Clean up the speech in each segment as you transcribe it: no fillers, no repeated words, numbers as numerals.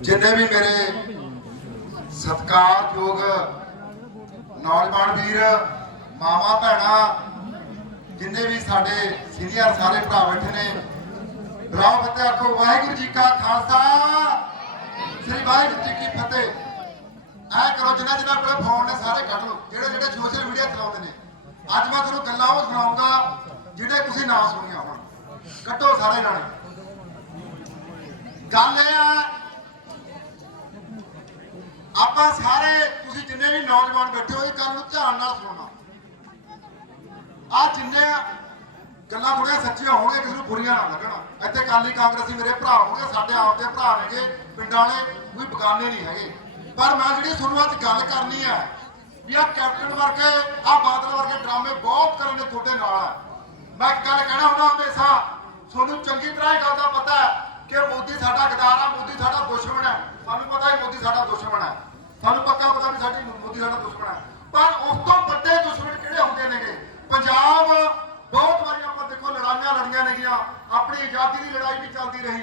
जिन्ने भी मेरे सत्कारयोग नौजवान वीर मामा भैणा जिन्ने भी साडे सीनियर सारे भरा बैठे ने बुलाओ फतेह आखो वाहिगुरू जी का खालसा श्री वाहिगुरू जी की फतेह। ऐ करो जिन्ना जिन्ना कोले फोन ने सारे कढ लो जेड़े जेड़े सोशल मीडिया चलाउंदे ने। अज मैं तुहानूं गल्लां ओह सुणाऊंगा जिहड़े तुसीं ना सुणियां होण। कड्डो सारे जाणे। गल इह आ ਆਪਾਂ ਸਾਰੇ ਤੁਸੀਂ ਜਿੰਨੇ ਵੀ ਨੌਜਵਾਨ ਬੈਠੇ ਹੋ ਇਹ ਗੱਲ ਨੂੰ ਧਿਆਨ ਨਾਲ ਸੁਣਨਾ। ਆ ਜਿੰਨੇ ਗੱਲਾਂ ਥੋੜੀਆਂ ਸੱਚੀਆਂ ਹੋਣਗੀਆਂ ਕਿਸੇ ਨੂੰ ਬੁਰੀਆਂ ਨਾ ਲੱਗਣ। ਇੱਥੇ ਅਕਾਲੀ ਕਾਂਗਰਸੀ ਮੇਰੇ ਭਰਾ ਹੋਣਗੇ ਸਾਡੇ ਆਪਦੇ ਭਰਾ ਨੇਗੇ ਪਿੰਡਾਂ ਵਾਲੇ ਕੋਈ ਬਗਾਨੇ ਨਹੀਂ ਹੈਗੇ। ਪਰ ਮੈਂ ਜਿਹੜੀ ਤੁਹਾਨੂੰ ਅੱਜ ਗੱਲ ਕਰਨੀ ਹੈ ਵੀ ਆ ਕੈਪਟਨ ਵਰਗੇ ਆ ਬਾਦਲ ਵਰਗੇ ਡਰਾਮੇ ਬਹੁਤ ਕਰਨ ਦੇ ਤੁਹਾਡੇ ਨਾਲ ਹੈ। ਮੈਂ ਇੱਕ ਗੱਲ ਕਹਿਣਾ ਹੁੰਦਾ ਹਮੇਸ਼ਾ ਤੁਹਾਨੂੰ ਚੰਗੀ ਤਰ੍ਹਾਂ ਇਹ ਗੱਲ ਦਾ ਪਤਾ ਹੈ ਕਿ ਮੋਦੀ ਸਾਡਾ ਗਦਾਰ ਆ ਮੋਦੀ ਸਾਡਾ ਦੁਸ਼ਮਣ ਹੈ। ਸਾਨੂੰ ਪਤਾ ਹੈ ਮੋਦੀ ਸਾਡਾ ਦੁਸ਼ਮਣ ਹੈ। ਸਾਨੂੰ ਪੱਕਾ ਪਤਾ ਵੀ ਸਾਡੀ ਮੋਦੀ ਸਾਡਾ ਦੁਸ਼ਮਣ ਹੈ। ਪਰ ਉਸ ਤੋਂ ਵੱਡੇ ਦੁਸ਼ਮਣ ਕਿਹੜੇ ਹੁੰਦੇ ਨੇਗੇ। ਪੰਜਾਬ ਬਹੁਤ ਵਾਰੀ ਆਪਾਂ ਦੇਖੋ ਲੜਾਈਆਂ ਲੜੀਆਂ ਨੇਗੀਆਂ ਆਪਣੀ ਆਜ਼ਾਦੀ ਦੀ ਲੜਾਈ ਵੀ ਚੱਲਦੀ ਰਹੀ।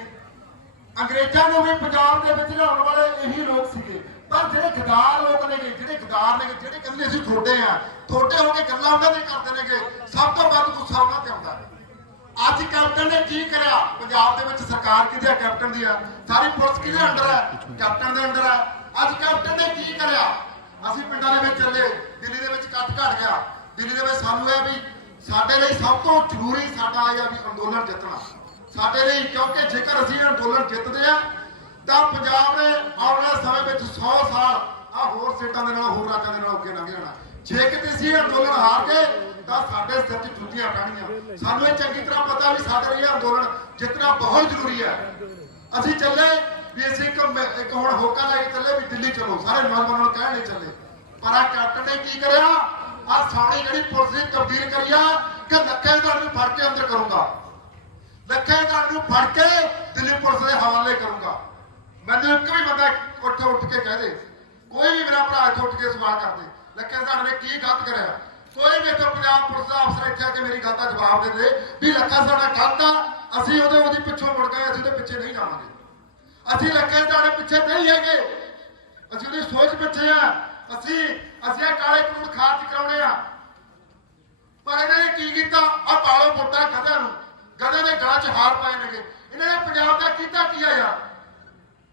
ਅੰਗਰੇਜ਼ਾਂ ਨੂੰ ਵੀ ਪੰਜਾਬ ਦੇ ਵਿੱਚ ਲਿਆਉਣ ਵਾਲੇ ਇਹੀ ਲੋਕ ਸੀਗੇ। ਪਰ ਜਿਹੜੇ ਗਦਾਰ ਲੋਕ ਨੇਗੇ ਜਿਹੜੇ ਕਹਿੰਦੇ ਅਸੀਂ ਥੋੜੇ ਆ ਥੋੜੇ ਹੋ ਕੇ ਗੱਲਾਂ ਉਹਨਾਂ ਦੇ ਕਰਦੇ ਨੇਗੇ ਸਭ ਤੋਂ ਵੱਧ ਗੁੱਸਾ ਉਹਨਾਂ ਤੇ ਆਉਂਦਾ। ਅੱਜ ਕੈਪਟਨ ਨੇ ਕੀ ਕਰਿਆ ਪੰਜਾਬ ਦੇ ਵਿੱਚ ਸਰਕਾਰ ਕਿਹਦੀ ਆ ਕੈਪਟਨ ਦੀ ਆ ਸਾਰੀ ਪੁਲਿਸ ਕਿਹਦੇ ਅੰਡਰ ਹੈ ਕੈਪਟਨ ਦੇ ਅੰਡਰ ਹੈ। ਅੱਜ ਕੈਪਟਨ ਨੇ ਕੀ ਕਰਿਆ ਅਸੀਂ ਪਿੰਡਾਂ ਦੇ ਵਿੱਚ ਚੱਲੇ ਦਿੱਲੀ ਦੇ ਵਿੱਚ ਇਕੱਠ ਘਟ ਗਿਆ। ਦਿੱਲੀ ਦੇ ਵਿੱਚ ਸਾਨੂੰ ਇਹ ਵੀ ਸਾਡੇ ਲਈ ਸਭ ਤੋਂ ਜ਼ਰੂਰੀ ਸਾਡਾ ਇਹ ਆ ਵੀ ਅੰਦੋਲਨ ਜਿੱਤਣਾ ਸਾਡੇ ਲਈ ਕਿਉਂਕਿ ਜੇਕਰ ਅਸੀਂ ਅੰਦੋਲਨ ਜਿੱਤਦੇ ਆ ਤਾਂ ਪੰਜਾਬ ਨੇ ਆਉਣ ਵਾਲੇ ਸਮੇਂ ਵਿੱਚ 100 ਸਾਲ ਆ ਹੋਰ ਸਟੇਟਾਂ ਦੇ ਨਾਲ ਹੋਰ ਰਾਜਾਂ ਦੇ ਨਾਲ ਅੱਗੇ ਲੰਘ ਜਾਣਾ। ਜੇ ਕਿਤੇ ਅਸੀਂ ਅੰਦੋਲਨ ਹਾਰ ਗਏ ਤਾਂ ਸਾਡੇ ਸਿਰ 'ਚ ਜੁੱਤੀਆਂ ਪੈਣਗੀਆਂ। ਸਾਨੂੰ ਇਹ ਚੰਗੀ ਤਰ੍ਹਾਂ ਪਤਾ ਵੀ ਸਾਡੇ ਲਈ ਅੰਦੋਲਨ ਜਿੱਤਣਾ ਬਹੁਤ ਜ਼ਰੂਰੀ ਹੈ। ਅਸੀਂ ਚੱਲੇ ਵੀ ਅਸੀਂ ਇੱਕ ਹੁਣ ਹੋਕਾ ਲੈ ਕੇ ਚੱਲੇ ਵੀ ਦਿੱਲੀ ਚਲੋ ਸਾਰੇ ਨੌਜਵਾਨਾਂ ਨੂੰ ਕਹਿਣ ਲਈ ਚੱਲੇ। ਪਰ ਆ ਕੈਪਟਨ ਨੇ ਕੀ ਕਰਿਆ ਆ ਸਾਡੀ ਜਿਹੜੀ ਪੁਲਿਸ ਦੀ ਤਬਦੀਲ ਕਰੀ ਆ ਕਿ ਲੱਖੇਦਾਰ ਨੂੰ ਫੜ ਕੇ ਅੰਦਰ ਕਰੂੰਗਾ ਲੱਖੇਦਾਰ ਨੂੰ ਫੜ ਕੇ ਦਿੱਲੀ ਪੁਲਿਸ ਦੇ ਹਵਾਲੇ ਕਰੂੰਗਾ। ਮੈਨੂੰ ਇੱਕ ਵੀ ਬੰਦਾ ਉੱਠ ਕੇ ਕਹਿ ਦੇ ਕੋਈ ਵੀ ਮੇਰਾ ਭਰਾ ਇੱਥੇ ਉੱਠ ਕੇ ਸਵਾਲ ਕਰਦੇ ਲੱਖੇਦਾਰ ਨੇ ਕੀ ਗਲਤ ਕਰਿਆ। ਕੋਈ ਵੀ ਇੱਥੇ ਪੰਜਾਬ ਪੁਲਿਸ ਦਾ ਅਫਸਰ ਇੱਥੇ ਆ ਕੇ ਮੇਰੀ ਗੱਲ ਦਾ ਜਵਾਬ ਦੇ ਦੇ ਵੀ ਲੱਖਾ ਸਾਡਾ ਗਲਤ ਆ ਅਸੀਂ ਉਹਦੇ ਪਿੱਛੋਂ ਮੁੜ ਗਏ ਅਸੀਂ ਉਹਦੇ ਪਿੱਛੇ ਨਹੀਂ ਜਾਵਾਂਗੇ। ਅਸੀਂ ਲੱਖੇਦਾਰ ਦੇ ਪਿੱਛੇ ਨਹੀਂ ਹੈਗੇ ਅਸੀਂ ਉਹਦੀ ਸੋਚ ਪਿੱਛੇ ਆ। ਅਸੀਂ ਕਾਲੇ ਕਾਨੂੰਨ ਖਾਰਜ ਕਰਾਉਣੇ ਆ। ਪਰ ਇਹਨਾਂ ਨੇ ਕੀ ਕੀਤਾ ਆ ਪਾਲੋ ਵੋਟਾਂ ਗਧਿਆਂ ਨੂੰ ਗਧੇ ਦੇ ਗਲਾਂ 'ਚ ਹਾਰ ਪਾਏ ਨੇਗੇ। ਇਹਨਾਂ ਨੇ ਪੰਜਾਬ ਦਾ ਕੀਤਾ ਕੀ ਆ ਯਾਰ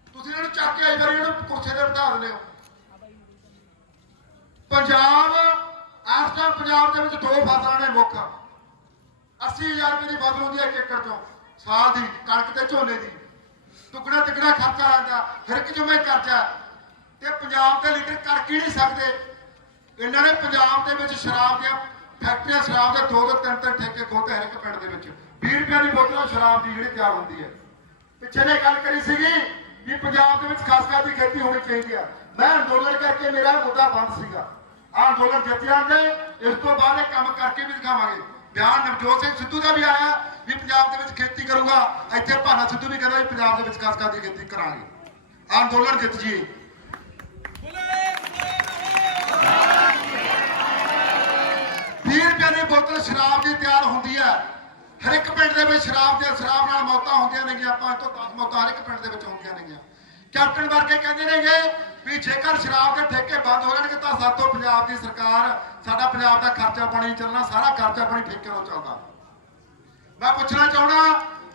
ਤੁਸੀਂ ਇਹਨਾਂ ਨੂੰ ਚੱਕ ਕੇ ਆਈ ਵਾਰੀ ਇਹਨੂੰ ਕੁਰਸੇ ਤੇ ਬਿਠਾ ਦਿੰਦੇ ਹੋ। ਪੰਜਾਬ ਇਸ ਟਾਈਮ ਪੰਜਾਬ ਦੇ ਵਿੱਚ 2 ਫਸਲਾਂ ਨੇ ਮੁੱਖ 80,000 ਰੁਪਏ ਦੀ ਫਸਲ ਹੁੰਦੀ ਹੈ 1 ਏਕੜ ਚੋਂ ਸਾਲ ਦੀ ਕਣਕ ਤੇ ਝੋਨੇ ਦੀ ਟੁਕੜਾ ਖਰਚਾ ਆਉਂਦਾ ਹਰ ਇੱਕ ਜੁਮੇ ਕਰਜ਼ਾ ਤੇ ਪੰਜਾਬ ਦੇ ਲੀਡਰ ਕਰ ਕੀ ਨਹੀਂ ਸਕਦੇ। ਇਹਨਾਂ ਨੇ ਪੰਜਾਬ ਦੇ ਵਿੱਚ ਸ਼ਰਾਬ ਦੀਆਂ ਫੈਕਟਰੀਆਂ ਸ਼ਰਾਬ ਦੇ 2-3 ਠੇਕੇ ਖੋਤੇ ਹਰ ਇੱਕ ਪਿੰਡ ਦੇ ਵਿੱਚ 20 ਰੁਪਏ ਦੀ ਬੋਤਲ ਸ਼ਰਾਬ ਦੀ ਜਿਹੜੀ ਤਿਆਰ ਹੁੰਦੀ ਹੈ। ਪਿੱਛੇ ਨੇ ਗੱਲ ਕਰੀ ਸੀਗੀ ਵੀ ਪੰਜਾਬ ਦੇ ਵਿੱਚ ਖਾਸਕਰ ਦੀ ਖੇਤੀ ਹੋਣੀ ਚਾਹੀਦੀ ਆ। ਮੈਂ ਅੰਦੋਲਨ ਕਰਕੇ ਮੇਰਾ ਮੁੱਦਾ ਬੰਦ ਸੀਗਾ ਆ ਅੰਦੋਲਨ ਜਿੱਤ ਜਾਂਦੇ ਇਸ ਤੋਂ ਬਾਅਦ ਇਹ ਕੰਮ ਕਰਕੇ ਵੀ ਦਿਖਾਵਾਂਗੇ। ਬਿਆਨ ਨਵਜੋਤ ਸਿੰਘ ਸਿੱਧੂ ਦਾ ਵੀ ਆਇਆ ਵੀ ਪੰਜਾਬ ਦੇ ਵਿੱਚ ਖੇਤੀ ਕਰੂੰਗਾ। ਇੱਥੇ ਭਾਨਾ ਸਿੱਧੂ ਵੀ ਕਹਿੰਦਾ ਵੀ ਪੰਜਾਬ ਦੇ ਵਿੱਚ ਖਾਸਕਰ ਦੀ ਖੇਤੀ ਕਰਾਂਗੇ। ਆ ਅੰਦੋਲਨ ਜਿੱਤ ਜੀਏ। 20 ਰੁਪਏ ਦੀ ਬੋਤਲ ਸ਼ਰਾਬ ਦੀ ਤਿਆਰ ਹੁੰਦੀ ਹੈ। ਹਰ ਇੱਕ ਪਿੰਡ ਦੇ ਵਿੱਚ ਸ਼ਰਾਬ ਨਾਲ ਮੌਤਾਂ ਹੁੰਦੀਆਂ ਨੇਗੀਆਂ। 5 ਤੋਂ 10 ਮੌਤਾਂ ਹਰ ਇੱਕ ਪਿੰਡ ਦੇ ਵਿੱਚ ਹੁੰਦੀਆਂ ਨੇਗੀਆਂ। ਕੈਪਟਨ ਵਰਗੇ ਕਹਿੰਦੇ ਨੇਗੇ ਵੀ ਜੇਕਰ ਸ਼ਰਾਬ ਦੇ ਠੇਕੇ ਬੰਦ ਹੋ ਜਾਣਗੇ ਤਾਂ ਸਾਤੋਂ ਪੰਜਾਬ ਦੀ ਸਰਕਾਰ ਸਾਡਾ ਪੰਜਾਬ ਦਾ ਖਰਚਾ ਪਾਣੀ ਚੱਲਣਾ ਸਾਰਾ ਖਰਚਾ ਪਾਣੀ ਠੇਕੇ ਤੋਂ ਚੱਲਦਾ। ਮੈਂ ਪੁੱਛਣਾ ਚਾਹੁੰਦਾ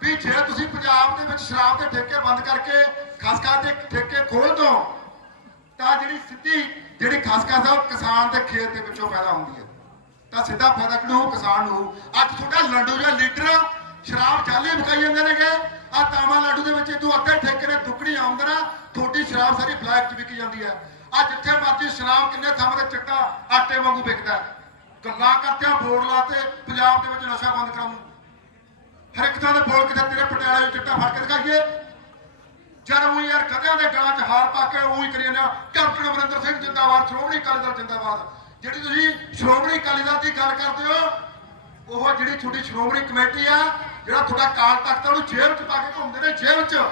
ਵੀ ਜੇ ਤੁਸੀਂ ਪੰਜਾਬ ਦੇ ਵਿੱਚ ਸ਼ਰਾਬ ਦੇ ਠੇਕੇ ਬੰਦ ਕਰਕੇ ਖਸਖਾਸ ਦੇ ਠੇਕੇ ਖੋਲ ਦੋ ਤਾਂ ਜਿਹੜੀ ਖਸਖਾਸ ਆ ਉਹ ਕਿਸਾਨ ਦੇ ਖੇਤ ਦੇ ਵਿੱਚੋਂ ਪੈਦਾ ਹੁੰਦੀ ਹੈ ਤਾਂ ਸਿੱਧਾ ਫਾਇਦਾ ਕਿਹਨੂੰ ਕਿਸਾਨ ਨੂੰ। ਅੱਜ ਤੁਹਾਡਾ ਲੰਡੂ ਜਾਂ ਲੀਡਰ ਸ਼ਰਾਬ ਜਾਲੀ ਵਿਕਾਈ ਜਾਂਦੇ ਨੇਗੇ। ਆ ਤਾਮਾ ਲਾਡੂ ਦੇ ਵਿੱਚ ਤੂੰ ਅੱਧੇ ਠੇਕੇ ਨੇ ਦੁੱਗਣੀ ਆਮਦਨ ਆ ਤੁਹਾਡੀ ਸ਼ਰਾਬ ਸਾਰੀ ਬਲੈਕ 'ਚ ਵਿਕੀ ਜਾਂਦੀ ਹੈ। ਆ ਜਿੱਥੇ ਮਰਜ਼ੀ ਸ਼ਰਾਬ ਕਿੰਨੇ ਥਾਵਾਂ ਤੇ ਚਿੱਟਾ ਆਟੇ ਵਾਂਗੂ ਵਿਕਦਾ। ਗੱਲਾਂ ਕਰਦਿਆਂ ਬੋਰਡ ਲਾਤੇ ਪੰਜਾਬ ਦੇ ਵਿੱਚ ਨਸ਼ਾ ਬੰਦ ਕਰਾਉਂ ਹਰ ਇੱਕ ਥਾਂ ਦੇ ਬੋਲ ਕਿਤੇ ਤੇਰੇ ਪਟਿਆਲੇ ਵਿੱਚ ਚਿੱਟਾ ਫੜ ਕੇ ਦਿਖਾਈਏ। ਜਦ ਉਹ ਯਾਰ ਗਧਿਆਂ ਦੇ ਗਲਾਂ 'ਚ ਹਾਰ ਪਾ ਕੇ ਉਹੀ ਕਰੀ ਜਾਂਦੇ। ਕੈਪਟਨ ਅਮਰਿੰਦਰ ਸਿੰਘ ਜਿੰਦਾਬਾਦ ਸ਼੍ਰੋਮਣੀ ਅਕਾਲੀ ਦਲ ਜਿੰਦਾਬਾਦ। ਜਿਹੜੀ ਤੁਸੀਂ ਸ਼੍ਰੋਮਣੀ ਅਕਾਲੀ ਦਲ ਦੀ ਗੱਲ ਕਰਦੇ ਹੋ ਉਹ ਜਿਹੜੀ ਤੁਹਾਡੀ ਸ਼੍ਰੋਮਣੀ ਕਮੇਟੀ ਆ ਜਿਹੜਾ ਤੁਹਾਡਾ ਕਾਲ ਤਖਤ ਉਹਨੂੰ ਜੇਲ੍ਹ 'ਚ ਪਾ ਕੇ ਘੁੰਮਦੇ ਨੇ। ਜੇਲ੍ਹ 'ਚ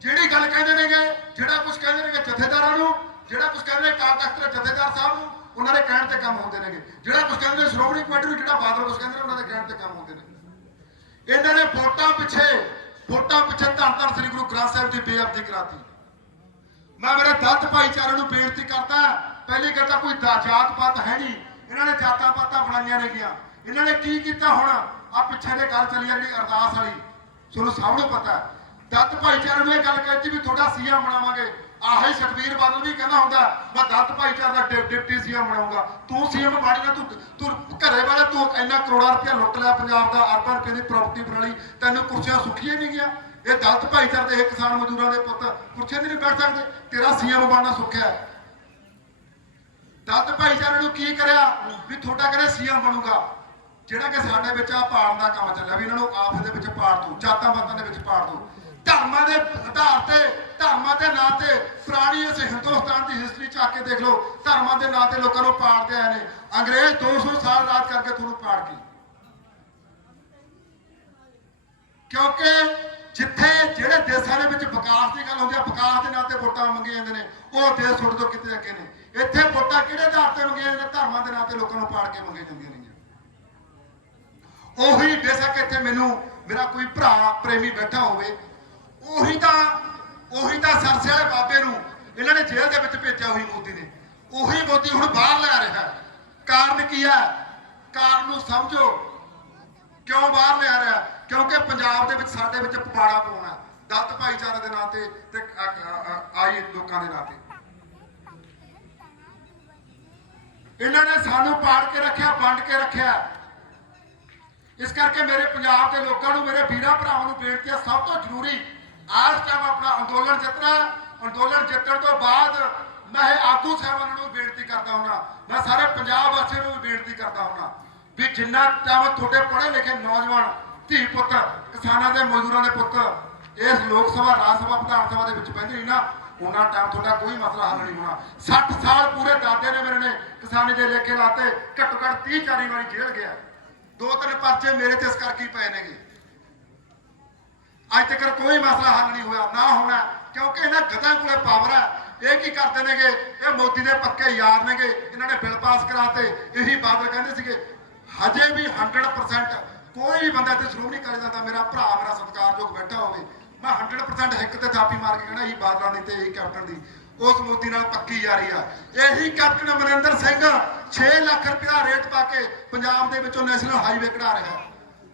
ਜਿਹੜੀ ਗੱਲ ਕਹਿੰਦੇ ਨੇਗੇ ਜਿਹੜਾ ਕੁਝ ਕਹਿੰਦੇ ਨੇਗੇ ਜਥੇਦਾਰਾਂ ਨੂੰ ਜਿਹੜਾ ਕੁਝ ਕਹਿੰਦੇ ਨੇ ਕਾਲ ਤਖਤ ਦੇ ਜਥੇਦਾਰ ਸਾਹਿਬ ਨੂੰ ਉਹਨਾਂ ਦੇ ਕਹਿਣ ਤੇ ਕੰਮ ਹੁੰਦੇ ਨੇਗੇ। ਜਿਹੜਾ ਕੁਝ ਕਹਿੰਦੇ ਨੇ ਸ਼੍ਰੋਮਣੀ ਕਮੇਟੀ ਨੂੰ ਜਿਹੜਾ ਬਾਦਲ ਕੁਝ ਕਹਿੰਦੇ ਨੇ ਉਹਨਾਂ ਦੇ ਕਹਿਣ ਤੇ ਕੰਮ ਹੁੰਦੇ ਨੇ। ਇਹਨਾਂ ਨੇ ਵੋਟਾਂ ਪਿੱਛੇ ਵੋਟਾਂ ਪਿੱਛੇ ਧੰਨ ਸ੍ਰੀ ਗੁਰੂ ਗ੍ਰੰਥ ਸਾਹਿਬ ਦੀ ਬੇਅਦਬੀ ਕਰਾਤੀ। ਮੈਂ ਮੇਰੇ ਦਲਿਤ ਭਾਈਚਾਰੇ ਨੂੰ ਬੇਨਤੀ ਕਰਦਾ, ਪਹਿਲੀ ਗੱਲ ਤਾਂ ਕੋਈ ਜਾਤ ਪਾਤ ਹੈ ਨਹੀਂ, ਇਹਨਾਂ ਨੇ ਜਾਤਾਂ ਪਾਤਾਂ ਬਣਾਈਆਂ ਨੇਗੀਆਂ। ਇਹਨਾਂ ਨੇ ਕੀ ਕੀਤਾ ਹੁਣ ਆ ਪਿੱਛੇ ਦੇ ਗੱਲ ਚੱਲੀ ਜਿਹੜੀ ਅਰਦਾਸ ਵਾਲੀ, ਤੁਹਾਨੂੰ ਸਭ ਨੂੰ ਪਤਾ। ਦਲਿਤ ਭਾਈਚਾਰੇ ਨੂੰ ਇਹ ਗੱਲ ਕਹਿਤੀ ਵੀ ਤੁਹਾਡਾ ਸੀਐਮ ਬਣਾਵਾਂਗੇ। ਆਹੀ ਸੁਖਬੀਰ ਬਾਦਲ ਵੀ ਕਹਿੰਦਾ ਹੁੰਦਾ ਮੈਂ ਦਲਿਤ ਭਾਈਚਾਰੇ ਦਾ ਡਿਪਟੀ ਸੀਐਮ ਬਣਾਉਂਗਾ। ਤੂੰ ਸੀਐਮ ਬਣੀ ਨਾ, ਤੂੰ ਘਰੇ ਵਾਲੇ ਤੂੰ ਇੰਨਾ ਕਰੋੜਾਂ ਰੁਪਇਆ ਲੁੱਟ ਲਿਆ ਪੰਜਾਬ ਦਾ, ਅਰਬਾਂ ਰੁਪਏ ਦੀ ਪ੍ਰਾਪਰਟੀ ਬਣਾ ਲਈ, ਤੈਨੂੰ ਕੁਰਸੀਆਂ ਸੁੱਖੀਆਂ ਨਹੀਂ ਗਿਆ। ਇਹ ਦਲਿਤ ਭਾਈਚਾਰੇ ਦੇ ਇਹ ਕਿਸਾਨ ਮਜ਼ਦੂਰਾਂ ਦੇ ਪੁੱਤ ਕੁਰਸੀਆਂ ਤੇ ਨਹੀਂ ਬੈਠ ਸਕਦੇ, ਤੇਰਾ ਸੀਐਮ ਬਣਨਾ ਸੁੱਖਿਆ। ਦਲਿਤ ਭਾਈਚਾਰੇ ਨੂੰ ਕੀ ਕਰਿਆ ਵੀ ਤੁਹਾਡਾ ਕਹਿੰਦੇ ਸੀਐਮ ਬਣੂਗਾ, ਜਿਹੜਾ ਕਿ ਸਾਡੇ ਵਿੱਚ ਆ ਪਾੜਨ ਦਾ ਕੰਮ ਚੱਲਿਆ ਵੀ ਇਹਨਾਂ ਨੂੰ ਆਪਸ ਦੇ ਵਿੱਚ ਪਾੜ ਦੋ, ਜਾਤਾਂ ਪਾਤਾਂ ਦੇ ਵਿੱਚ ਪਾੜ ਦੋ। ਧਰਮਾਂ ਦੇ ਆਧਾਰ ਤੇ, ਧਰਮਾਂ ਦੇ ਨਾਂ ਤੇ ਪੁਰਾਣੀ ਇਸ ਹਿੰਦੁਸਤਾਨ ਦੀ ਹਿਸਟਰੀ ਚ ਆ ਕੇ ਦੇਖ ਲਓ, ਧਰਮਾਂ ਦੇ ਨਾਂ ਤੇ ਲੋਕਾਂ ਨੂੰ ਪਾੜਦੇ ਆਏ ਨੇ। ਅੰਗਰੇਜ਼ 200 ਸਾਲ ਰਾਜ ਕਰਕੇ ਤੁਹਾਨੂੰ ਪਾੜ ਗਏ, ਕਿਉਂਕਿ ਜਿੱਥੇ ਜਿਹੜੇ ਦੇਸ਼ਾਂ ਦੇ ਵਿੱਚ ਵਿਕਾਸ ਦੀ ਗੱਲ ਹੁੰਦੀ ਆ, ਵਿਕਾਸ ਦੇ ਨਾਂ ਤੇ ਵੋਟਾਂ ਮੰਗੀਆਂ ਜਾਂਦੇ ਨੇ, ਉਹ ਦੇਸ਼ ਛੁੱਟ ਤੋਂ ਕਿਤੇ ਅੱਗੇ ਨੇ। ਇੱਥੇ ਵੋਟਾਂ ਕਿਹੜੇ ਆਧਾਰ ਤੇ ਮੰਗੀਆਂ ਜਾਂਦੀਆਂ? ਧਰਮਾਂ ਦੇ ਨਾਂ ਤੇ ਲੋਕਾਂ ਨੂੰ ਪਾੜ ਕੇ ਮੰਗੀਆਂ ਜਾਂਦੀਆਂ ਨੇ। ਉਹੀ ਬੇਸ਼ੱਕ ਇੱਥੇ ਮੈਨੂੰ ਮੇਰਾ ਕੋਈ ਭਰਾ ਪ੍ਰੇਮੀ ਬੈਠਾ ਹੋਵੇ, ਉਹੀ ਤਾਂ ਸਰਸੇ ਵਾਲੇ ਬਾਬੇ ਨੂੰ ਇਹਨਾਂ ਨੇ ਜੇਲ੍ਹ ਦੇ ਵਿੱਚ ਭੇਜਿਆ, ਉਹੀ ਮੋਦੀ ਨੇ। ਉਹੀ ਮੋਦੀ ਹੁਣ ਬਾਹਰ ਲੈ ਰਿਹਾ। ਕਾਰਨ ਕੀ ਹੈ? ਕਾਰਨ ਨੂੰ ਸਮਝੋ ਕਿਉਂ ਬਾਹਰ ਲਿਆ ਰਿਹਾ। ਕਿਉਂਕਿ ਪੰਜਾਬ ਦੇ ਵਿੱਚ ਸਾਡੇ ਵਿੱਚ ਪਵਾੜਾ ਪਾਉਣਾ ਦਲਿਤ ਭਾਈਚਾਰੇ ਦੇ ਨਾਂ ਤੇ ਆਈ ਲੋਕਾਂ ਦੇ ਨਾਂ ਤੇ। ਇਹਨਾਂ ਨੇ ਸਾਨੂੰ ਪਾੜ ਕੇ ਰੱਖਿਆ, ਵੰਡ ਕੇ ਰੱਖਿਆ। ਇਸ ਕਰਕੇ ਮੇਰੇ ਪੰਜਾਬ ਦੇ ਲੋਕਾਂ ਨੂੰ, ਮੇਰੇ ਵੀਰਾਂ ਭਰਾਵਾਂ ਨੂੰ ਬੇਨਤੀ ਹੈ, ਸਭ ਤੋਂ ਜ਼ਰੂਰੀ आज टाइम अपना अंदोलन जितना। अंदोलन जितने तो बाद मैं आगू साहबान ਨੂੰ ਬੇਨਤੀ ਕਰਦਾ ਹੁਣਾ, मैं सारे पंजाब वासियों ਨੂੰ ਵੀ ਬੇਨਤੀ ਕਰਦਾ ਹੁਣਾ ਵੀ ਜਿੰਨਾ ਟਾਈਮ ਤੁਹਾਡੇ ਪੜ੍ਹੇ ਲਿਖੇ ਨੌਜਵਾਨ ਧੀ ਪੁੱਤ, ਕਿਸਾਨਾਂ ਦੇ ਮਜ਼ਦੂਰਾਂ ਦੇ ਪੁੱਤ ਇਸ ਲੋਕ ਸਭਾ, ਰਾਜ ਸਭਾ, ਵਿਧਾਨ ਸਭਾ ਦੇ ਵਿੱਚ ਬੈਠੇ ਨਹੀਂ ਨਾ, ਉਹਨਾਂ ਟਾਈਮ ਤੁਹਾਡਾ ਕੋਈ ਮਸਲਾ ਹੱਲ ਨਹੀਂ ਹੋਣਾ। 60 ਸਾਲ ਪੂਰੇ ਦਾਦੇ ਨੇ ਮੇਰੇ ਨੇ ਕਿਸਾਨੀ ਦੇ ਲੇਖੇ ਲਾਤੇ, ਘੱਟੋ ਘੱਟ 30-40 ਵਾਰੀ ਜੇਲ੍ਹ ਗਿਆ, 2-3 ਪਰਚੇ ਮੇਰੇ ਤੇ ਇਸ ਕਰਕੇ ਪਏ ਨੇਗੇ। ਅੱਜ तक कोई मसला हल नहीं होया, ना होना, क्योंकि इन्होंने गधा कोले पावर है। ये की करते नेगे, ये मोदी के पक्के यार नेगे, इन्होंने बिल पास कराते। यही बादल कहते थे हजे भी 100% कोई भी बंदा इतने शुरू नहीं कर सकता। मेरा भरा, मेरा सत्कारयोग बैठा हो, मैं 100% हिक ते थापी मार के कहना यही बादलों की, यही कैप्टन की, उस मोदी नाल पक्की यारी आ। यही कैप्टन अमरिंदर सिंह 6 लाख रुपया रेट पा के पंजाब दे विचों नैशनल हाईवे कढ़ा रहा है।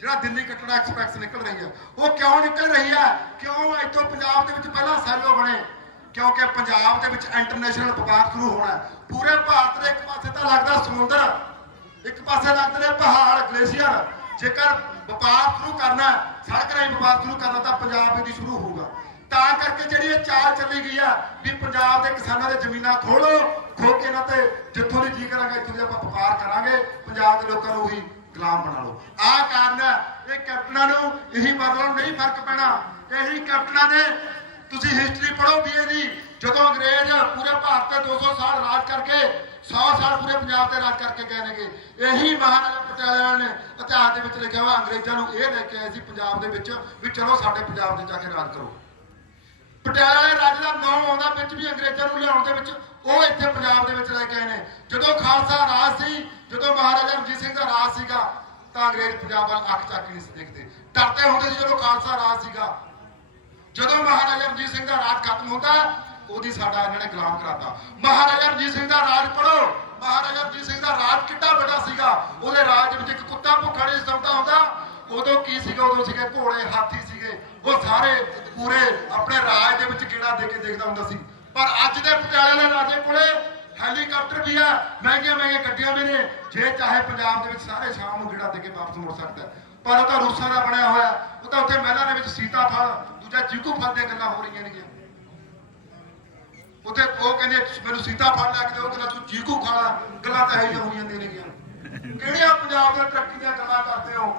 ਜਿਹੜਾ ਦਿੱਲੀ ਕੱਟੜਾ ਐਕਸਪ੍ਰੈਸ ਨਿਕਲ ਰਹੀ ਹੈ, ਉਹ ਕਿਉਂ ਨਿਕਲ ਰਹੀ ਹੈ? ਕਿਉਂ ਇੱਥੋਂ ਪੰਜਾਬ ਦੇ ਵਿੱਚ ਪਹਿਲਾਂ ਸੈਲੋ ਬਣੇ? ਕਿਉਂਕਿ ਪੰਜਾਬ ਦੇ ਵਿੱਚ ਇੰਟਰਨੈਸ਼ਨਲ ਵਪਾਰ ਸ਼ੁਰੂ ਹੋਣਾ। ਪੂਰੇ ਭਾਰਤ ਦੇ ਇੱਕ ਪਾਸੇ ਤਾਂ ਲੱਗਦਾ ਸਮੁੰਦਰ, ਇੱਕ ਪਾਸੇ ਲੱਗਦੇ ਨੇ ਪਹਾੜ, ਗਲੇਸ਼ੀਅਰ। ਜੇਕਰ ਵਪਾਰ ਸ਼ੁਰੂ ਕਰਨਾ, ਸੜਕ ਰਾਹੀਂ ਵਪਾਰ ਸ਼ੁਰੂ ਕਰਨਾ, ਤਾਂ ਪੰਜਾਬ ਇਹਦੀ ਸ਼ੁਰੂ ਹੋਊਗਾ। ਤਾਂ ਕਰਕੇ ਜਿਹੜੀ ਇਹ ਚਾਲ ਚੱਲੀ ਗਈ ਆ ਵੀ ਪੰਜਾਬ ਦੇ ਕਿਸਾਨਾਂ ਦੇ ਜ਼ਮੀਨਾਂ ਖੋਲੋ, ਖੋ ਕੇ ਇਹਨਾਂ ਤੇ ਜਿੱਥੋਂ ਦੀ ਜੀ ਕਰਾਂਗੇ ਇੱਥੋਂ ਦੀ ਆਪਾਂ ਵਪਾਰ ਕਰਾਂਗੇ, ਪੰਜਾਬ ਦੇ ਲੋਕਾਂ ਨੂੰ ਉਹੀ ਗੁਲਾਮ ਬਣਾ ਲਓ। ਆਹ ਕਾਰਨ ਹੈ। ਇਹ ਕੈਪਟਨਾਂ ਨੂੰ, ਇਹੀ ਬਾਦਲਾਂ ਨੂੰ ਨਹੀਂ ਫਰਕ ਪੈਣਾ। ਇਹੀ ਕੈਪਟਨਾਂ ਨੇ, ਤੁਸੀਂ ਹਿਸਟਰੀ ਪੜ੍ਹੋ ਬੀਏ ਦੀ, ਜਦੋਂ ਅੰਗਰੇਜ਼ ਪੂਰੇ ਭਾਰਤ ਤੇ 200 ਸਾਲ ਰਾਜ ਕਰਕੇ 100 ਸਾਲ ਪੂਰੇ ਪੰਜਾਬ ਤੇ ਰਾਜ ਕਰਕੇ ਗਏ ਨੇਗੇ। ਇਹੀ ਮਹਾਰਾਜਾ ਪਟਿਆਲਾ ਨੇ ਇਤਿਹਾਸ ਦੇ ਵਿੱਚ ਲਿਖਿਆ ਹੋਇਆ, ਅੰਗਰੇਜ਼ਾਂ ਨੂੰ ਇਹ ਲੈ ਕੇ ਆਏ ਸੀ ਪੰਜਾਬ ਦੇ ਵਿੱਚ ਵੀ ਚਲੋ ਸਾਡੇ ਪੰਜਾਬ ਦੇ ਜਾ ਕੇ ਰਾਜ ਕਰੋ। ਪਟਿਆਲਾ ਦੇ ਰਾਜ ਦਾ ਨਾਮ ਆਉਂਦਾ ਵਿੱਚ ਵੀ ਅੰਗਰੇਜ਼ਾਂ ਨੂੰ ਲਿਆਉਣ ਦੇ ਵਿੱਚ, ਉਹ ਇੱਥੇ ਪੰਜਾਬ ਦੇ ਵਿੱਚ ਲੈ ਕੇ ਆਏ ਨੇ। ਜਦੋਂ ਖਾਲਸਾ ਰਾਜ ਸੀ, ਜਦੋਂ ਮਹਾਰਾਜਾ ਰਣਜੀਤ ਸਿੰਘ ਦਾ ਰਾਜ ਸੀਗਾ, ਤਾਂ ਅੰਗਰੇਜ਼ ਪੰਜਾਬ ਵੱਲ ਅੱਖ ਚੱਕ ਕੇ ਨਹੀਂ ਸੀ ਦੇਖਦੇ, ਡਰਦੇ ਹੁੰਦੇ ਸੀ। ਜਦੋਂ ਖਾਲਸਾ ਰਾਜ ਸੀਗਾ, ਜਦੋਂ ਮਹਾਰਾਜਾ ਰਣਜੀਤ ਸਿੰਘ ਦਾ ਰਾਜ ਖਤਮ ਹੁੰਦਾ, ਉਹਦੀ ਸਾਡਾ ਇਹਨਾਂ ਨੇ ਗੁਲਾਮ ਕਰਾਤਾ। ਮਹਾਰਾਜਾ ਰਣਜੀਤ ਸਿੰਘ ਦਾ ਰਾਜ ਪੜ੍ਹੋ, ਮਹਾਰਾਜਾ ਰਣਜੀਤ ਸਿੰਘ ਦਾ ਰਾਜ ਕਿੱਡਾ ਵੱਡਾ ਸੀਗਾ। ਉਹਦੇ ਰਾਜ ਵਿੱਚ ਇੱਕ ਕੁੱਤਾ ਭੁੱਖਾ ਨਹੀਂ ਸੌਂਦਾ ਹੁੰਦਾ। ਉਦੋਂ ਕੀ ਸੀਗਾ? ਉਦੋਂ ਸੀਗੇ ਘੋੜੇ, ਹਾਥੀ ਸੀਗੇ। ਉਹ ਸਾਰੇ ਪੂਰੇ ਆਪਣੇ ਰਾਜ ਦੇ ਵਿੱਚ ਗੇੜਾ ਦੇ ਕੇ ਦੇਖਦਾ ਹੁੰਦਾ ਸੀ। ਪਰ ਅੱਜ ਦੇ ਪਟਿਆਲੇ ਦੇ ਰਾਜੇ ਕੋਲੇ ਹੈਲੀਕਾਪਟਰ ਵੀ ਆ, ਮਹਿੰਗੀਆਂ ਮਹਿੰਗੀਆਂ ਗੱਡੀਆਂ ਵੀ ਨੇ। ਜੇ ਚਾਹੇ ਪੰਜਾਬ ਦੇ ਵਿੱਚ ਸਾਰੇ ਸ਼ਾਮ ਨੂੰ ਗੇੜਾ ਦੇ ਕੇ ਵਾਪਸ ਮੁੜ ਸਕਦਾ, ਪਰ ਉਹ ਤਾਂ ਰੂਸਾਂ ਦਾ ਬਣਿਆ ਹੋਇਆ। ਉਹ ਤਾਂ ਉੱਥੇ ਮਹਿਲਾਂ ਦੇ ਵਿੱਚ ਸੀਤਾ ਫਲ, ਦੂਜਾ ਚੀਕੂ ਫਲ ਦੀਆਂ ਗੱਲਾਂ ਹੋ ਰਹੀਆਂ ਨੇਗੀਆਂ। ਉੱਥੇ ਉਹ ਕਹਿੰਦੇ ਮੈਨੂੰ ਸੀਤਾ ਫਲ ਲੈ ਕੇ ਦਿਓ, ਕਹਿੰਦਾ ਤੂੰ ਚੀਕੂ ਖਾ ਲਾ। ਗੱਲਾਂ ਤਾਂ ਇਹੋ ਜਿਹੀਆਂ ਹੋ ਜਾਂਦੀਆਂ ਨੇਗੀਆਂ। ਕਿਹੜੀਆਂ ਪੰਜਾਬ ਦੇ ਤਰੱਕੀ ਦੀਆਂ ਗੱਲਾਂ ਕਰਦੇ ਹੋ?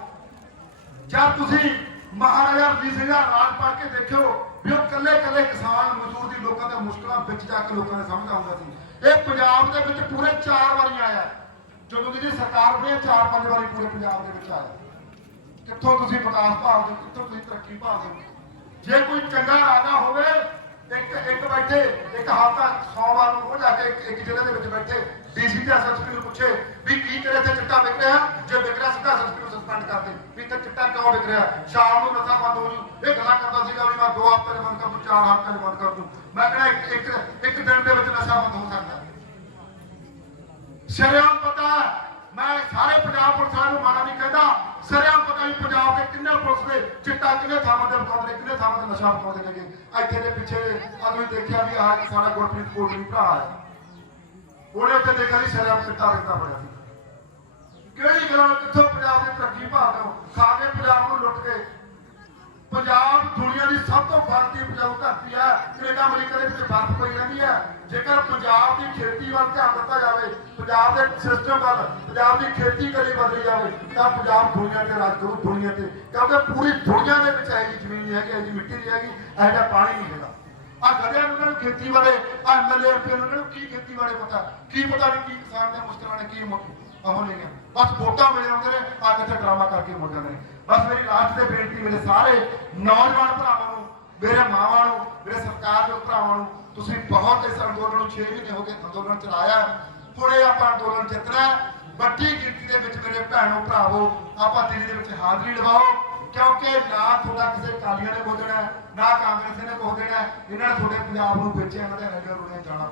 ਜਦ ਤੁਸੀਂ ਮਹਾਰਾਜਾ ਰਣਜੀਤ ਸਿੰਘ ਦਾ ਰਾਜ ਪੜ੍ਹ ਕੇ ਦੇਖਿਓ ਵੀ ਉਹ ਕੱਲੇ ਕੱਲੇ ਕਿਸਾਨ ਮਜ਼ਦੂਰ ਦੀ ਲੋਕਾਂ ਦੇ ਮੁਸ਼ਕਲਾਂ ਵਿੱਚ ਜਾ ਕੇ ਲੋਕਾਂ ਨੇ ਸਮਝ ਆਉਂਦਾ ਸੀ। ਇਹ ਪੰਜਾਬ ਦੇ ਵਿੱਚ ਪੂਰੇ 4 ਵਾਰੀਆਂ ਆਇਆ। ਜਦੋਂ ਦੀ ਸਰਕਾਰ ਬਣੀ 4-5 ਵਾਰੀ ਪੂਰੇ ਪੰਜਾਬ ਦੇ ਵਿੱਚ ਆਇਆ। ਕਿੱਥੋਂ ਤੁਸੀਂ ਵਿਕਾਸ ਭਾਲਦੇ ਹੋ? ਕਿੱਥੋਂ ਤੁਸੀਂ ਤਰੱਕੀ ਭਾਲਦੇ ਹੋ? ਜੇ ਕੋਈ ਚੰਗਾ ਰਾਜਾ ਹੋਵੇ, ਇੱਕ ਬੈਠੇ ਇੱਕ ਹਫ਼ਤਾ ਸੋਮਵਾਰ ਨੂੰ ਰੋਜ਼ ਆ ਕੇ ਇੱਕ ਜ਼ਿਲ੍ਹੇ ਦੇ ਵਿੱਚ ਬੈਠੇ ਡੀਸੀ ਤੇ ਐਸਐਸਪੀ ਨੂੰ ਪੁੱਛੇ ਵੀ ਕੀ ਤੇਰੇ ਇੱਥੇ ਚਿੱਟਾ ਵਿਕ ਰਿਹਾ, ਜੇ ਵਿਕ ਰਿਹਾ ਸਿੱਧਾ ਐਸਐਸਪੀ ਨੂੰ ਸਸਪੈਂਡ ਕਰ ਦੇ ਵੀ ਤੇ ਚਿੱਟਾ ਕਿਉਂ ਵਿਕ ਰਿਹਾ, ਸ਼ਾਮ ਨੂੰ ਨਸ਼ਾ ਬੰਦ ਹੋ ਜੂ। ਇਹ ਗੱਲਾਂ ਕਰਦਾ ਸੀਗਾ ਵੀ ਮੈਂ 2 ਹਫ਼ਤੇ ਚ ਬੰਦ ਕਰ ਦੂੰ, 4 ਹਫ਼ਤੇ ਚ ਬੰਦ ਕਰ ਦੂੰ। ਮੈਂ ਕਹਿੰਦਾ ਇੱਕ ਦਿਨ ਦੇ ਵਿੱਚ ਨਸ਼ਾ ਬੰਦ ਹੋ ਸਕਦਾ। ਸ਼ਰੇਆਮ ਪਤਾ, ਮੈਂ ਸਾਰੇ ਪੰਜਾਬ ਪੁਲਿਸ ਵਾਲਿਆਂ ਨੂੰ ਮਾੜਾ ਨਹੀਂ ਕਹਿੰਦਾ, ਸ਼ਰੇਆਮ ਪਤਾ ਵੀ ਪੰਜਾਬ ਦੇ ਕਿੰਨੇ ਪੁਲਿਸ ਦੇ ਚਿੱਟਾ ਕਿੰਨੇ ਥਾਵਾਂ ਤੇ ਵਿਕਾਉਂਦੇ, ਕਿੰਨੇ ਥਾਵਾਂ ਤੇ ਨਸ਼ਾ ਵਿਕਾਉਂਦੇ ਨੇਗੇ। ਇੱਥੇ ਦੇ ਪਿੱਛੇ ਅਸੀਂ ਦੇਖਿਆ ਵੀ ਆਹ ਸਾਡਾ ਗੁਰਪ੍ਰੀਤ ਕੋਟਲੀ ਭਰਾ ਹੈ, ਉਹਨੇ ਉੱਥੇ ਦੇਖਿਆ ਵੀ ਸ਼ਰੇਆਮ ਚਿੱਟਾ ਵਿਕਦਾ ਬੜਿਆ ਸੀ। ਕਿਹੜੀ ਗੱਲਾਂ ਕਿੱਥੋਂ ਪੰਜਾਬ ਦੀ ਤਰੱਕੀ ਭਾਲਦੇ ਖਾ ਕੇ ਪੰਜਾਬ ਨੂੰ ਲੁੱਟ ਕੇ। ਪੰਜਾਬ ਦੁਨੀਆ ਦੀ ਸਭ ਤੋਂ ਫਲਦੀ ਉਪਜਾਊ ਧਰਤੀ ਹੈ। ਕੈਨੇਡਾ ਅਮਰੀਕਾ ਦੇ ਵਿੱਚ ਬਰਫ਼ ਪਈ ਰਹਿੰਦੀ ਹੈ। ਜੇਕਰ ਪੰਜਾਬ ਦੀ ਖੇਤੀ ਵੱਲ ਧਿਆਨ ਦਿੱਤਾ ਜਾਵੇ, ਪੰਜਾਬ ਦੇ ਸਿਸਟਮ ਵੱਲ, ਪੰਜਾਬ ਦੀ ਖੇਤੀ ਕਰੀ ਬਦਲੀ ਜਾਵੇ ਤਾਂ ਪੰਜਾਬ ਦੁਨੀਆ ਤੇ ਰਾਜ ਕਰੂ, ਦੁਨੀਆ ਤੇ। ਕਿਉਂਕਿ ਪੂਰੀ ਦੁਨੀਆ ਦੇ ਵਿੱਚ ਇਹੋ ਜਿਹੀ ਜ਼ਮੀਨ ਨਹੀਂ ਹੈਗੀ, ਇਹੋ ਜਿਹੀ ਮਿੱਟੀ ਨਹੀਂ ਹੈਗੀ, ਇਹੋ ਜਿਹਾ ਪਾਣੀ ਨਹੀਂ ਹੈਗਾ। ਆ ਗਧਿਆਂ ਨੂੰ ਉਹਨਾਂ ਨੂੰ ਖੇਤੀ ਬਾਰੇ, ਆ ਐਮਐਲਏ ਐਮਪੀ ਉਹਨਾਂ ਨੂੰ ਕੀ ਖੇਤੀ ਬਾਰੇ ਪਤਾ, ਕੀ ਪਤਾ ਨਹੀਂ ਕੀ ਕਿਸਾਨ ਦੀਆਂ ਮੁਸ਼ਕਲਾਂ ਨੇ ਕੀ ਉਹ ਨਹੀਂ ਹੈ। ਬਸ ਵੋਟਾਂ ਮਿਲ ਜਾਂਦੇ ਨੇ, ਆ ਕਿੱਥੇ ਡਰਾਮਾ ਕਰਕੇ ਮੁੜ ਜਾਂਦੇ ਨੇ। ਬਸ ਮੇਰੀ ਲਾਸਟ ਤੇ ਬੇਨਤੀ ਮੇਰੇ ਸਾਰੇ ਨੌਜਵਾਨ ਭਰਾਵਾਂ ਨੂੰ, ਮੇਰੇ ਮਾਵਾਂ ਨੂੰ, ਮੇਰੇ ਸਰਕਾਰ ਦੇ ਭਰਾਵਾਂ ਨੂੰ, ਤੁਸੀਂ ਬਹੁਤ ਇਸ ਅੰਦੋਲਨ ਨੂੰ 6 ਮਹੀਨੇ ਹੋ ਗਏ ਅੰਦੋਲਨ ਚਲਾਇਆ। ਹੁਣ ਇਹ ਆਪਾਂ ਅੰਦੋਲਨ ਜਿੱਤਣਾ। ਵੱਡੀ ਗਿਣਤੀ ਦੇ ਵਿੱਚ ਮੇਰੇ ਭੈਣੋ ਭਰਾਵੋ ਆਪਾਂ ਦਿੱਲੀ ਦੇ ਵਿੱਚ ਹਾਜ਼ਰੀ ਲਵਾਓ, ਕਿਉਂਕਿ ਨਾ ਤੁਹਾਡਾ ਕਿਸੇ ਅਕਾਲੀਆਂ ਨੇ ਬੋਲਣਾ, ਨਾ ਕਾਂਗਰਸ ਨੇ ਬੋਲ ਦੇਣਾ। ਇਹਨਾਂ ਨੇ ਤੁਹਾਡੇ ਪੰਜਾਬ ਨੂੰ ਵੇਚਿਆ, ਇਹਨਾਂ ਦੇ ਰੇਡੀਓ ਰੋੜੀਆਂ ਜਾਣਾ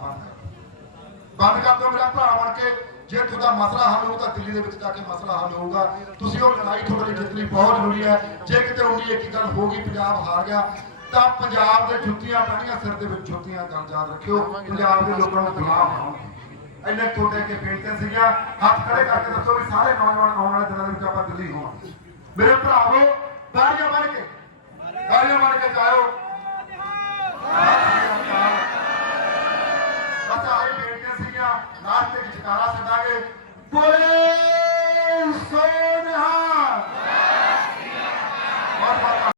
ਬੰਦ ਕਰ ਦਿਓ ਮੇਰਾ ਭਰਾ ਬਣ ਕੇ। ਜੇ ਤੁਹਾਡਾ ਮਸਲਾ ਹੱਲ ਹੋਊ ਤਾਂ ਦਿੱਲੀ ਦੇ ਵਿੱਚ ਜਾ ਕੇ ਮਸਲਾ ਹੱਲ ਹੋਊਗਾ। ਤੁਸੀਂ ਉਹ ਲੜਾਈ ਤੁਹਾਡੇ ਲਈ ਜਿੱਤਣੀ ਬਹੁਤ ਜ਼ਰੂਰੀ ਹੈ। ਜੇ ਕਿਤੇ 19-21 ਗੱਲ ਹੋ ਗਈ, ਪੰਜਾਬ ਹਾਰ ਗਿਆ ਤਾਂ ਪੰਜਾਬ ਦੇ ਜੁੱਤੀਆਂ ਪੈਣੀਆਂ ਸਿਰ ਦੇ ਵਿੱਚ, ਜੁੱਤੀਆਂ ਗੱਲ ਯਾਦ ਰੱਖਿਓ। ਪੰਜਾਬ ਦੇ ਲੋਕਾਂ ਨੂੰ ਗੁਲਾਮ ਬਣਾਉਣਗੇ। ਇੰਨੇ ਤੁਹਾਡੇ ਅੱਗੇ ਬੇਨਤੀ ਸੀਗੀਆਂ, ਹੱਥ ਖੜੇ ਕਰਕੇ ਦੱਸੋ ਵੀ ਸਾਰੇ ਨੌਜਵਾਨ ਆਉਣ ਵਾਲੇ ਦਿਨਾਂ ਦੇ ਵਿੱਚ ਆਪਾਂ ਦਿੱਲੀ ਹੋਵਾਂਗੇ। ਮੇਰੇ ਭਰਾਵੋ ਬਾਰੀਆਂ ਬਣ ਕੇ ਜਾਇਓ। ਬਸ ਆਹੀ ਬੇਨਤੀਆਂ ਸੀਗੀਆਂ। ਲਾਸਟ ਤੇ ਜਕਾਰਾ ਛੱਡਾਂਗੇ, ਬੋਲੇ